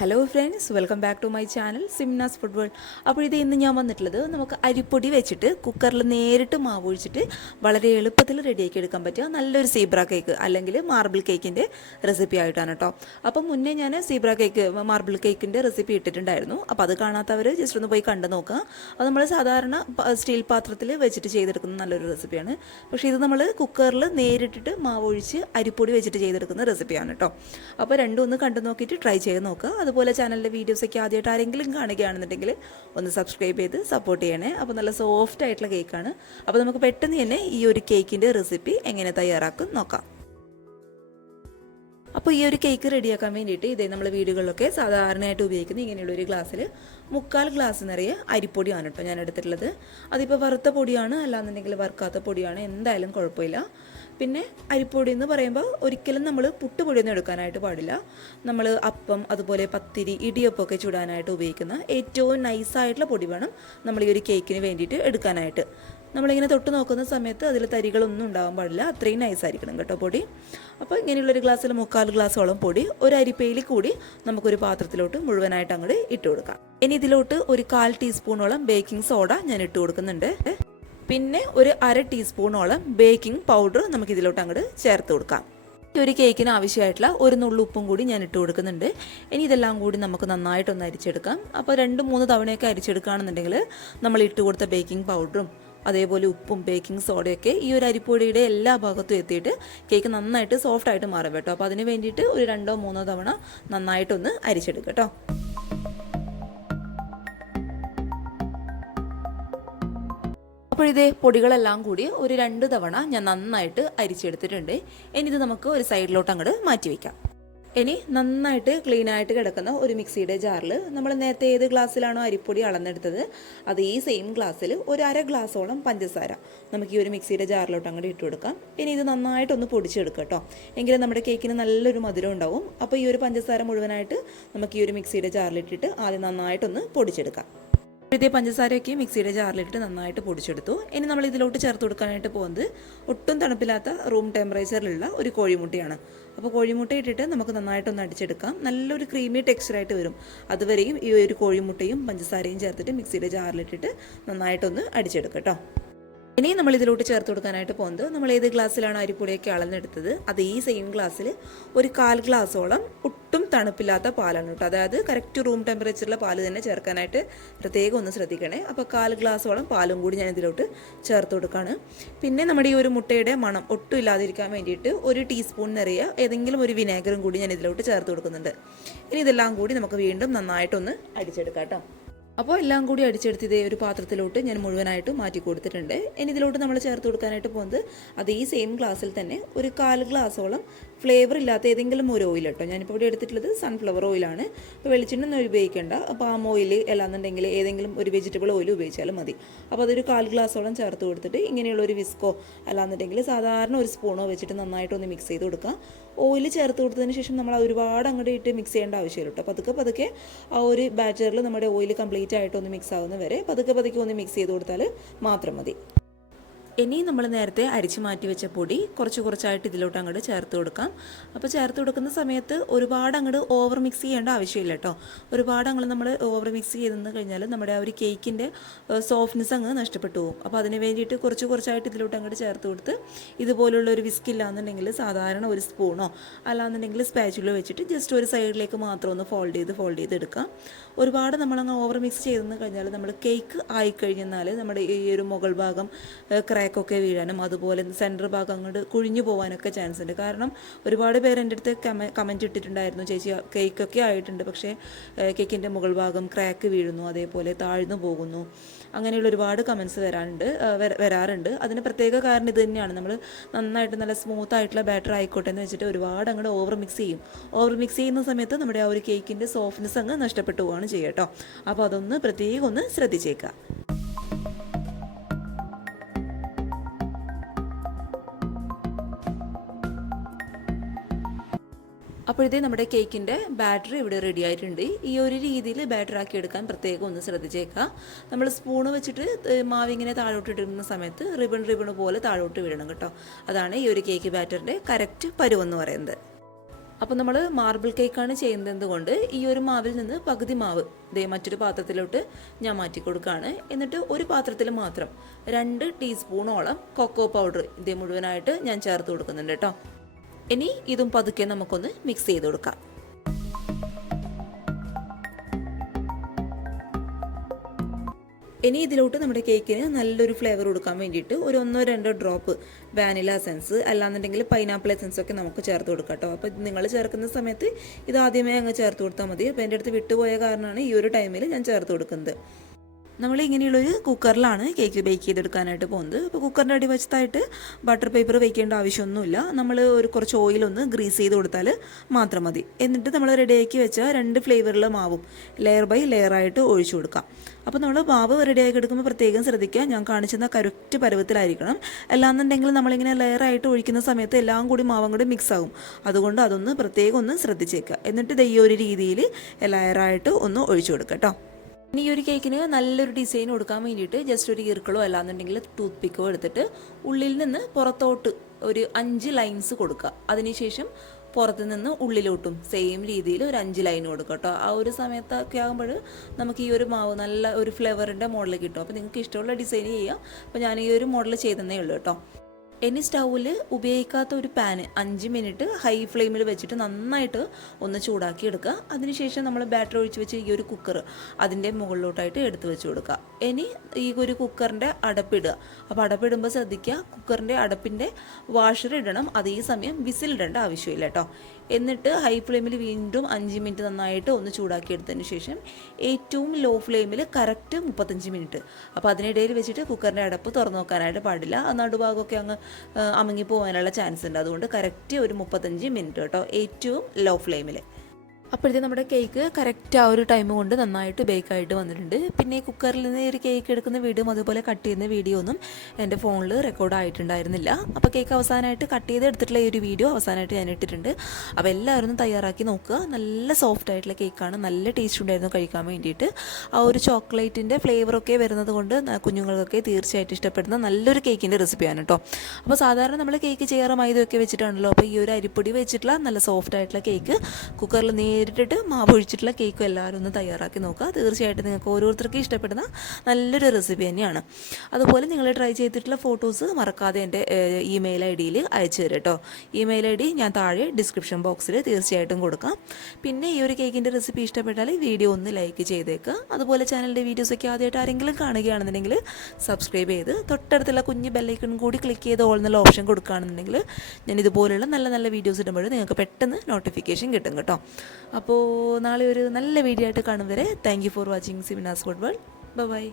Hello friends, welcome back to my channel Simnas food world. അപ്പോൾ ഇത് ഇന്ന് ഞാൻ വന്നിട്ടുള്ളത് നമുക്ക് അരിപ്പൊടി വെച്ചിട്ട് കുക്കറിൽ നേരിട്ട് മാവ് ഒഴിച്ചിട്ട് വളരെ എളുപ്പത്തിൽ റെഡിയാക്കി എടുക്കാൻ പറ്റുക നല്ലൊരു സീബ്ര കേക്ക് അല്ലെങ്കിൽ മാർബിൾ കേക്കിൻ്റെ റെസിപ്പി ആയിട്ടാണ് കേട്ടോ. അപ്പം മുന്നേ ഞാൻ സീബ്ര കേക്ക് മാർബിൾ കേക്കിൻ്റെ റെസിപ്പി ഇട്ടിട്ടുണ്ടായിരുന്നു. അപ്പോൾ അത് കാണാത്തവർ ജസ്റ്റ് ഒന്ന് പോയി കണ്ടു നോക്കുക. അത് നമ്മൾ സാധാരണ സ്റ്റീൽ പാത്രത്തിൽ വെച്ചിട്ട് ചെയ്തെടുക്കുന്ന നല്ലൊരു റെസിപ്പിയാണ്. പക്ഷേ ഇത് നമ്മൾ കുക്കറിൽ നേരിട്ടിട്ട് മാവ് ഒഴിച്ച് അരിപ്പൊടി വെച്ചിട്ട് ചെയ്തെടുക്കുന്ന റെസിപ്പിയാണ് കേട്ടോ. അപ്പോൾ രണ്ടും ഒന്ന് കണ്ടു നോക്കിയിട്ട് ട്രൈ ചെയ്ത് നോക്കുക. അതുപോലെ ചാനലിലെ വീഡിയോസൊക്കെ ആദ്യമായിട്ട് ആരെങ്കിലും കാണുകയാണെന്നുണ്ടെങ്കിൽ ഒന്ന് സബ്സ്ക്രൈബ് ചെയ്ത് സപ്പോർട്ട് ചെയ്യണേ. അപ്പോൾ നല്ല സോഫ്റ്റ് ആയിട്ടുള്ള കേക്കാണ്. അപ്പോൾ നമുക്ക് പെട്ടെന്ന് തന്നെ ഈ ഒരു കേക്കിൻ്റെ റെസിപ്പി എങ്ങനെ തയ്യാറാക്കും നോക്കാം. അപ്പോൾ ഈ ഒരു കേക്ക് റെഡിയാക്കാൻ വേണ്ടിയിട്ട് ഇതേ നമ്മൾ വീടുകളിലൊക്കെ സാധാരണയായിട്ട് ഉപയോഗിക്കുന്ന ഇങ്ങനെയുള്ളൊരു ഗ്ലാസ്സിൽ 3/4 ഗ്ലാസ് നിറയെ അരിപ്പൊടിയാണ് കേട്ടോ ഞാൻ എടുത്തിട്ടുള്ളത്. അതിപ്പോൾ വറുത്ത പൊടിയാണ്, അല്ലാന്നുണ്ടെങ്കിൽ വറുക്കാത്ത പൊടിയാണ്, എന്തായാലും കുഴപ്പമില്ല. പിന്നെ അരിപ്പൊടി എന്ന് പറയുമ്പോൾ ഒരിക്കലും നമ്മൾ പുട്ടുപൊടിയൊന്നും എടുക്കാനായിട്ട് പാടില്ല. നമ്മൾ അപ്പം, അതുപോലെ പത്തിരി, ഇടിയപ്പമൊക്കെ ചുടാനായിട്ട് ഉപയോഗിക്കുന്ന ഏറ്റവും നൈസായിട്ടുള്ള പൊടി വേണം നമ്മൾ ഈ ഒരു കേക്കിന് വേണ്ടിയിട്ട് എടുക്കാനായിട്ട്. നമ്മളിങ്ങനെ തൊട്ട് നോക്കുന്ന സമയത്ത് അതിൽ തരികളൊന്നും ഉണ്ടാകാൻ പാടില്ല, അത്രയും നൈസായിരിക്കണം കേട്ടോ പൊടി. അപ്പോൾ ഇങ്ങനെയുള്ളൊരു ഗ്ലാസ്സിൽ 3/4 ഗ്ലാസോളം പൊടി ഒരു അരിപ്പയിൽ കൂടി നമുക്കൊരു പാത്രത്തിലോട്ട് മുഴുവനായിട്ട് അങ്ങോട്ട് ഇട്ട് കൊടുക്കാം. ഇനി ഇതിലോട്ട് ഒരു 1/4 ടീസ്പൂണോളം ബേക്കിംഗ് സോഡ ഞാൻ ഇട്ട് കൊടുക്കുന്നുണ്ട്. പിന്നെ ഒരു 1/2 ടീസ്പൂണോളം ബേക്കിംഗ് പൗഡർ നമുക്കിതിലോട്ട് അങ്ങോട്ട് ചേർത്ത് കൊടുക്കാം. ഈ ഒരു കേക്കിന് ആവശ്യമായിട്ടുള്ള ഒരു നുള്ളു ഉപ്പും കൂടി ഞാൻ ഇട്ട് കൊടുക്കുന്നുണ്ട്. ഇനി ഇതെല്ലാം കൂടി നമുക്ക് നന്നായിട്ടൊന്ന് അരിച്ചെടുക്കാം. അപ്പോൾ 2-3 തവണയൊക്കെ അരിച്ചെടുക്കുകയാണെന്നുണ്ടെങ്കിൽ നമ്മൾ ഇട്ട് കൊടുത്ത ബേക്കിംഗ് പൗഡറും അതേപോലെ ഉപ്പും ബേക്കിംഗ് സോഡയൊക്കെ ഈ ഒരു അരിപ്പൊടിയുടെ എല്ലാ ഭാഗത്തും എത്തിയിട്ട് കേക്ക് നന്നായിട്ട് സോഫ്റ്റായിട്ട് മാറും കേട്ടോ. അപ്പോൾ അതിന് വേണ്ടിയിട്ട് ഒരു 2-3 തവണ നന്നായിട്ടൊന്ന് അരിച്ചെടുക്കാം കേട്ടോ. അപ്പോൾ ഇതേ പൊടികളെല്ലാം കൂടി ഒരു 2 തവണ ഞാൻ നന്നായിട്ട് അരിച്ചെടുത്തിട്ടുണ്ട്. ഇനി ഇത് നമുക്ക് ഒരു സൈഡിലോട്ട് അങ്ങോട്ട് മാറ്റി വയ്ക്കാം. ഇനി നന്നായിട്ട് ക്ലീനായിട്ട് കിടക്കുന്ന ഒരു മിക്സിയുടെ ജാറിൽ നമ്മൾ നേരത്തെ ഏത് ഗ്ലാസ്സിലാണോ അരിപ്പൊടി അളന്നെടുത്തത് അത് ഈ സെയിം ഗ്ലാസ്സിൽ ഒരു 1/2 ഗ്ലാസോളം പഞ്ചസാര നമുക്ക് ഈ ഒരു മിക്സിയുടെ ജാറിലോട്ട് അങ്ങോട്ട് ഇട്ട് കൊടുക്കാം. ഇനി ഇത് നന്നായിട്ടൊന്ന് പൊടിച്ചെടുക്കുക കേട്ടോ, എങ്കിലും നമ്മുടെ കേക്കിന് നല്ലൊരു മധുരം ഉണ്ടാവും. അപ്പോൾ ഈ ഒരു പഞ്ചസാര മുഴുവനായിട്ട് നമുക്ക് ഈ ഒരു മിക്സിയുടെ ജാറിലിട്ടിട്ട് ആദ്യം നന്നായിട്ടൊന്ന് പൊടിച്ചെടുക്കാം. ഇതേ പഞ്ചസാരയൊക്കെ മിക്സിയുടെ ജാറിലിട്ട് നന്നായിട്ട് പൊടിച്ചെടുത്തു. ഇനി നമ്മൾ ഇതിലോട്ട് ചേർത്ത് കൊടുക്കാനായിട്ട് പോകുന്നത് ഒട്ടും തണുപ്പില്ലാത്ത റൂം ടെമ്പറേച്ചറിലുള്ള ഒരു കോഴിമുട്ടയാണ്. അപ്പോൾ കോഴിമുട്ട ഇട്ടിട്ട് നമുക്ക് നന്നായിട്ടൊന്ന് അടിച്ചെടുക്കാം. നല്ലൊരു ക്രീമി ടെക്സ്ചറായിട്ട് വരും. അതുവരെയും ഈ ഒരു കോഴിമുട്ടയും പഞ്ചസാരയും ചേർത്തിട്ട് മിക്സിയുടെ ജാറിലിട്ടിട്ട് നന്നായിട്ടൊന്ന് അടിച്ചെടുക്കാം കേട്ടോ. ഇനി നമ്മൾ ഇതിലോട്ട് ചേർത്ത് കൊടുക്കാനായിട്ട് പോകുന്നത് നമ്മൾ ഏത് ഗ്ലാസ്സിലാണോ അരിപ്പൊടിയൊക്കെ അളന്നെടുത്തത് അത് ഈ സെയിം ഗ്ലാസ്സിൽ ഒരു 1/4 ഗ്ലാസോളം ഒട്ടും തണുപ്പില്ലാത്ത പാലാണ് കേട്ടോ. അതായത് കറക്റ്റ് റൂം ടെമ്പറേച്ചറിലെ പാല് തന്നെ ചേർക്കാനായിട്ട് പ്രത്യേകം ഒന്ന് ശ്രദ്ധിക്കണേ. അപ്പോൾ 1/4 ഗ്ലാസോളം പാലും കൂടി ഞാൻ ഇതിലോട്ട് ചേർത്ത് കൊടുക്കുകയാണ്. പിന്നെ നമ്മുടെ ഈ ഒരു മുട്ടയുടെ മണം ഒട്ടും ഇല്ലാതിരിക്കാൻ വേണ്ടിയിട്ട് ഒരു ടീസ്പൂൺ നിറയെ ഏതെങ്കിലും ഒരു വിനാഗറും കൂടി ഞാൻ ഇതിലോട്ട് ചേർത്ത് കൊടുക്കുന്നുണ്ട്. ഇനി ഇതെല്ലാം കൂടി നമുക്ക് വീണ്ടും നന്നായിട്ടൊന്ന് അടിച്ചെടുക്കാം കേട്ടോ. അപ്പോൾ എല്ലാം കൂടി അടിച്ചെടുത്ത് ഇതേ ഒരു പാത്രത്തിലോട്ട് ഞാൻ മുഴുവനായിട്ട് മാറ്റി കൊടുത്തിട്ടുണ്ട്. ഇനി ഇതിലോട്ട് നമ്മൾ ചേർത്ത് കൊടുക്കാനായിട്ട് പോകുന്നത് അത് ഈ സെയിം ഗ്ലാസ്സിൽ തന്നെ ഒരു 1/4 ഗ്ലാസോളം ഫ്ലേവർ ഇല്ലാത്ത ഏതെങ്കിലും ഒരു ഓയിൽ കേട്ടോ. ഞാനിപ്പോൾ ഇവിടെ എടുത്തിട്ടുള്ളത് സൺഫ്ലവർ ഓയിലാണ്. അപ്പോൾ വെളിച്ചെണ്ണ ഒന്നും ഉപയോഗിക്കേണ്ട, പാം ഓയിൽ അല്ലാന്നുണ്ടെങ്കിൽ ഏതെങ്കിലും ഒരു വെജിറ്റബിൾ ഓയിൽ ഉപയോഗിച്ചാലും മതി. അപ്പോൾ അതൊരു 1/4 ഗ്ലാസോളം ചേർത്ത് കൊടുത്തിട്ട് ഇങ്ങനെയുള്ള ഒരു വിസ്കോ അല്ലാന്നുണ്ടെങ്കിൽ സാധാരണ ഒരു സ്പൂണോ വെച്ചിട്ട് നന്നായിട്ടൊന്ന് മിക്സ് ചെയ്ത് കൊടുക്കുക. ഓയിൽ ചേർത്ത് കൊടുത്തതിന് ശേഷം നമ്മൾ ഒരുപാട് അങ്ങോട്ട് ഇട്ട് മിക്സ് ചെയ്യേണ്ട ആവശ്യമില്ല കേട്ടോ. പതുക്കെ ആ ഒരു ബാറ്ററിൽ നമ്മുടെ ഓയിൽ കംപ്ലീറ്റ് ആയിട്ടൊന്ന് മിക്സ് ആവുന്ന വരെ പതുക്കെ ഒന്ന് മിക്സ് ചെയ്ത് കൊടുത്താൽ മാത്രം മതി. ഇനി നമ്മൾ നേരത്തെ അരിച്ച് മാറ്റി വെച്ച പൊടി കുറച്ചായിട്ട് ഇതിലോട്ട് അങ്ങോട്ട് ചേർത്ത് കൊടുക്കാം. അപ്പോൾ ചേർത്ത് കൊടുക്കുന്ന സമയത്ത് ഒരുപാട് അങ്ങോട്ട് ഓവർ മിക്സ് ചെയ്യേണ്ട ആവശ്യമില്ല കേട്ടോ. ഒരുപാട് അങ്ങോട്ട് നമ്മൾ ഓവർ മിക്സ് ചെയ്തെന്ന് കഴിഞ്ഞാൽ നമ്മുടെ ആ ഒരു കേക്കിൻ്റെ സോഫ്റ്റ്നെസ് അങ്ങ് നഷ്ടപ്പെട്ടു പോകും. അപ്പോൾ അതിന് വേണ്ടിയിട്ട് കുറച്ചായിട്ട് ഇതിലോട്ട് അങ്ങോട്ട് ചേർത്ത് കൊടുത്ത് ഇതുപോലുള്ള ഒരു വിസ്ക് ഇല്ലാന്നുണ്ടെങ്കിൽ സാധാരണ ഒരു സ്പൂണോ അല്ലാന്നുണ്ടെങ്കിൽ സ്പാച്ചുലോ വെച്ചിട്ട് ജസ്റ്റ് ഒരു സൈഡിലേക്ക് മാത്രം ഒന്ന് ഫോൾഡ് ചെയ്ത് എടുക്കാം. ഒരുപാട് നമ്മളങ്ങ് ഓവർ മിക്സ് ചെയ്തെന്ന് കഴിഞ്ഞാൽ നമ്മൾ കേക്ക് ആയിക്കഴിഞ്ഞാൽ നമ്മുടെ ഈ ഒരു മുകൾ ഭാഗം ക്രാക്കൊക്കെ വീഴാനും അതുപോലെ സെൻറ്റർ ഭാഗം അങ്ങോട്ട് കുഴിഞ്ഞു പോകാനൊക്കെ ചാൻസ് ഉണ്ട്. കാരണം ഒരുപാട് പേര് എൻ്റെ അടുത്ത് കമൻറ്റ് ഇട്ടിട്ടുണ്ടായിരുന്നു, ചേച്ചി കേക്കൊക്കെ ആയിട്ടുണ്ട് പക്ഷേ കേക്കിൻ്റെ മുകൾ ഭാഗം ക്രാക്ക് വീഴുന്നു, അതേപോലെ താഴ്ന്നു പോകുന്നു, അങ്ങനെയുള്ള ഒരുപാട് കമൻറ്റ്സ് വരാറുണ്ട്. അതിന് പ്രത്യേക കാരണം ഇത് തന്നെയാണ്. നമ്മൾ നന്നായിട്ട് നല്ല സ്മൂത്ത് ആയിട്ടുള്ള ബാറ്റർ ആയിക്കോട്ടെ എന്ന് വെച്ചിട്ട് ഒരുപാട് അങ്ങോട്ട് ഓവർ മിക്സ് ചെയ്യുന്ന സമയത്ത് നമ്മുടെ ആ ഒരു കേക്കിൻ്റെ സോഫ്റ്റ്നെസ് അങ്ങ് നഷ്ടപ്പെട്ടു പോവുകയാണ് ചെയ്യുക കേട്ടോ. അപ്പോൾ അതൊന്ന് പ്രത്യേകം ഒന്ന് ശ്രദ്ധിച്ചേക്കുക. അപ്പോഴത്തേ നമ്മുടെ കേക്കിൻ്റെ ബാറ്റർ ഇവിടെ റെഡി ആയിട്ടുണ്ട്. ഈ ഒരു രീതിയിൽ ബാറ്റർ ആക്കി എടുക്കാൻ പ്രത്യേകം ഒന്ന് ശ്രദ്ധിച്ചേക്കാം. നമ്മൾ സ്പൂണ് വെച്ചിട്ട് മാവിങ്ങനെ താഴോട്ട് ഇടുന്ന സമയത്ത് റിബൺ പോലെ താഴോട്ട് വിടണം കേട്ടോ. അതാണ് ഈ ഒരു കേക്ക് ബാറ്ററിൻ്റെ കറക്റ്റ് പരുവെന്ന് പറയുന്നത്. അപ്പോൾ നമ്മൾ മാർബിൾ കേക്കാണ് ചെയ്യുന്നത് കൊണ്ട് ഈ ഒരു മാവിൽ നിന്ന് പകുതി മാവ് ദേ മറ്റൊരു പാത്രത്തിലോട്ട് ഞാൻ മാറ്റി കൊടുക്കുകയാണ്. എന്നിട്ട് ഒരു പാത്രത്തിൽ മാത്രം 2 ടീസ്പൂണോളം കൊക്കോ പൗഡർ ഇതേ മുഴുവനായിട്ട് ഞാൻ ചേർത്ത് കൊടുക്കുന്നുണ്ട് കേട്ടോ. ഇനി ഇതും പതുക്കെ നമുക്കൊന്ന് മിക്സ് ചെയ്ത് കൊടുക്കാം. ഇനി ഇതിലോട്ട് നമ്മുടെ കേക്കിന് നല്ലൊരു ഫ്ലേവർ കൊടുക്കാൻ വേണ്ടിയിട്ട് ഒരു 1-2 ഡ്രോപ്പ് വാനില എസൻസ് അല്ലാന്നുണ്ടെങ്കിൽ പൈനാപ്പിൾ എസൻസ് ഒക്കെ നമുക്ക് ചേർത്ത് കൊടുക്കാം കേട്ടോ. അപ്പോൾ നിങ്ങൾ ചേർക്കുന്ന സമയത്ത് ഇത് ആദ്യമേ അങ്ങ് ചേർത്ത് കൊടുത്താൽ മതി. അപ്പോൾ എൻ്റെ അടുത്ത് വിട്ടുപോയ കാരണമാണ് ഈ ഒരു ടൈമിൽ ഞാൻ ചേർത്ത് കൊടുക്കുന്നത്. നമ്മൾ ഇങ്ങനെയുള്ളൊരു കുക്കറിലാണ് കേക്ക് ബേക്ക് ചെയ്തെടുക്കാനായിട്ട് പോകുന്നത്. അപ്പോൾ കുക്കറിൻ്റെ അടി വശത്തായിട്ട് ബട്ടർ പേപ്പർ വയ്ക്കേണ്ട ആവശ്യമൊന്നുമില്ല. നമ്മൾ ഒരു കുറച്ച് ഓയിലൊന്ന് ഗ്രീസ് ചെയ്ത് കൊടുത്താൽ മാത്രം മതി. എന്നിട്ട് നമ്മൾ റെഡിയാക്കി വെച്ച 2 ഫ്ലേവറിലെ മാവും ലെയർ ബൈ ലെയർ ആയിട്ട് ഒഴിച്ചു കൊടുക്കാം. അപ്പോൾ നമ്മൾ മാവ് റെഡിയാക്കി എടുക്കുമ്പോൾ പ്രത്യേകം ശ്രദ്ധിക്കുക, ഞാൻ കാണിച്ചെന്ന കറക്റ്റ് പരുവത്തിലായിരിക്കണം. അല്ലാന്നുണ്ടെങ്കിൽ നമ്മളിങ്ങനെ ലെയറായിട്ട് ഒഴിക്കുന്ന സമയത്ത് എല്ലാം കൂടി മാവും കൂടി മിക്സ് ആകും. അതുകൊണ്ട് അതൊന്ന് പ്രത്യേകം ഒന്ന് ശ്രദ്ധിച്ചേക്കുക. എന്നിട്ട് ഈ ഒരു രീതിയിൽ ലെയറായിട്ട് ഒന്ന് ഒഴിച്ചു കൊടുക്കുക കേട്ടോ. ഇനി ഈ ഒരു കേക്കിന് നല്ലൊരു ഡിസൈൻ കൊടുക്കാൻ വേണ്ടിയിട്ട് ജസ്റ്റ് ഒരു ഈർക്കളോ അല്ലാന്നുണ്ടെങ്കിൽ ടൂത്ത് പിക്കോ എടുത്തിട്ട് ഉള്ളിൽ നിന്ന് പുറത്തോട്ട് ഒരു 5 ലൈൻസ് കൊടുക്കുക. അതിനുശേഷം പുറത്ത് നിന്ന് ഉള്ളിലോട്ടും സെയിം രീതിയിൽ ഒരു 5 ലൈൻ കൊടുക്കുക കേട്ടോ. ആ ഒരു സമയത്തൊക്കെ ആകുമ്പോൾ നമുക്ക് ഈ ഒരു മാവ് നല്ല ഒരു ഫ്ലേവറിൻ്റെ മോഡൽ കിട്ടും. അപ്പോൾ നിങ്ങൾക്ക് ഇഷ്ടമുള്ള ഡിസൈൻ ചെയ്യാം. അപ്പോൾ ഞാൻ ഈ ഒരു മോഡൽ ചെയ്തതേ ഉള്ളൂ കേട്ടോ. ഇനി സ്റ്റൗവിൽ ഉപയോഗിക്കാത്ത ഒരു പാന് 5 മിനിറ്റ് ഹൈ ഫ്ലെയിമിൽ വെച്ചിട്ട് നന്നായിട്ട് ഒന്ന് ചൂടാക്കി എടുക്കുക. അതിനുശേഷം നമ്മൾ ബാറ്റർ ഒഴിച്ച് വെച്ച് ഈ ഒരു കുക്കർ അതിൻ്റെ മുകളിലോട്ടായിട്ട് എടുത്ത് വെച്ച് കൊടുക്കുക. ഇനി ഈ ഒരു കുക്കറിൻ്റെ അടപ്പിടുക. അപ്പോൾ അടപ്പിടുമ്പോൾ ശ്രദ്ധിക്കുക, കുക്കറിൻ്റെ അടപ്പിൻ്റെ വാഷർ ഇടണം. അതേ സമയം വിസിലിടേണ്ട ആവശ്യമില്ല കേട്ടോ. എന്നിട്ട് ഹൈ ഫ്ലെയിമിൽ വീണ്ടും 5 മിനിറ്റ് നന്നായിട്ട് ഒന്ന് ചൂടാക്കി എടുത്തതിന് ശേഷം ഏറ്റവും ലോ ഫ്ലെയിമിൽ കറക്റ്റ് 35 മിനിറ്റ്. അപ്പോൾ അതിനിടയിൽ വെച്ചിട്ട് കുക്കറിൻ്റെ അടപ്പ് തുറന്നു നോക്കാനായിട്ട് പാടില്ല. ആ നടുഭാഗമൊക്കെ അങ്ങ് അമുങ്ങി പോകാനുള്ള ചാൻസ് ഉണ്ട്. അതുകൊണ്ട് കറക്റ്റ് ഒരു 35 മിനിറ്റ് കേട്ടോ, ഏറ്റവും ലോ ഫ്ലെയിമിൽ. അപ്പോഴത്തെ നമ്മുടെ കേക്ക് കറക്റ്റ് ആ ഒരു ടൈം കൊണ്ട് നന്നായിട്ട് ബേക്കായിട്ട് വന്നിട്ടുണ്ട്. പിന്നെ കുക്കറിൽ നിന്ന് ഒരു കേക്ക് എടുക്കുന്ന വീഡിയോ അതുപോലെ കട്ട് ചെയ്യുന്ന വീഡിയോ ഒന്നും എൻ്റെ ഫോണിൽ റെക്കോർഡ് ആയിട്ടുണ്ടായിരുന്നില്ല. അപ്പോൾ കേക്ക് അവസാനമായിട്ട് കട്ട് ചെയ്ത് എടുത്തിട്ടുള്ള ഈ ഒരു വീഡിയോ അവസാനമായിട്ട് ഞാൻ ഇട്ടിട്ടുണ്ട്. അപ്പോൾ എല്ലാവരും തയ്യാറാക്കി നോക്കുക. നല്ല സോഫ്റ്റ് ആയിട്ടുള്ള കേക്കാണ്, നല്ല ടേസ്റ്റ് ഉണ്ടായിരുന്നു കഴിക്കാൻ വേണ്ടിയിട്ട്. ആ ഒരു ചോക്ലേറ്റിൻ്റെ ഫ്ലേവറൊക്കെ വരുന്നത് കൊണ്ട് കുഞ്ഞുങ്ങൾക്കൊക്കെ തീർച്ചയായിട്ടും ഇഷ്ടപ്പെടുന്ന നല്ലൊരു കേക്കിൻ്റെ റെസിപ്പിയാണ് കേട്ടോ. അപ്പോൾ സാധാരണ നമ്മൾ കേക്ക് ചെയ്യാറ് മൈദയൊക്കെ വെച്ചിട്ടാണല്ലോ. അപ്പോൾ ഈ ഒരു അരിപ്പൊടി വെച്ചിട്ടുള്ള നല്ല സോഫ്റ്റ് ആയിട്ടുള്ള കേക്ക് കുക്കറിൽ നേരിട്ടിട്ട് മാവ് ഒഴിച്ചിട്ടുള്ള കേക്കും എല്ലാവരും ഒന്ന് തയ്യാറാക്കി നോക്കുക. തീർച്ചയായിട്ടും നിങ്ങൾക്ക് ഓരോരുത്തർക്കും ഇഷ്ടപ്പെടുന്ന നല്ലൊരു റെസിപ്പി തന്നെയാണ്. അതുപോലെ നിങ്ങൾ ട്രൈ ചെയ്തിട്ടുള്ള ഫോട്ടോസ് മറക്കാതെ എൻ്റെ ഇമെയിൽ ഐ ഡിയിൽ അയച്ചു തരും കേട്ടോ. ഇമെയിൽ ഐ ഡി ഞാൻ താഴെ ഡിസ്ക്രിപ്ഷൻ ബോക്സിൽ തീർച്ചയായിട്ടും കൊടുക്കാം. പിന്നെ ഈ ഒരു കേക്കിൻ്റെ റെസിപ്പി ഇഷ്ടപ്പെട്ടാൽ വീഡിയോ ഒന്ന് ലൈക്ക് ചെയ്തേക്കുക. അതുപോലെ ചാനലിൻ്റെ വീഡിയോസൊക്കെ ആദ്യമായിട്ട് ആരെങ്കിലും കാണുകയാണെന്നുണ്ടെങ്കിൽ സബ്സ്ക്രൈബ് ചെയ്ത് തൊട്ടടുത്തുള്ള കുഞ്ഞ് ബെല്ലൈക്കൺ കൂടി ക്ലിക്ക് ചെയ്ത് ഓൾ എന്നുള്ള ഓപ്ഷൻ കൊടുക്കുകയാണെന്നുണ്ടെങ്കിൽ ഞാൻ ഇതുപോലുള്ള നല്ല നല്ല വീഡിയോസ് ഇടുമ്പോൾ നിങ്ങൾക്ക് പെട്ടെന്ന് നോട്ടിഫിക്കേഷൻ കിട്ടും കേട്ടോ. അപ്പോൾ നാളെ ഒരു നല്ല വീഡിയോ ആയിട്ട് കാണും വരെ thank you for watching Simnas food world. By.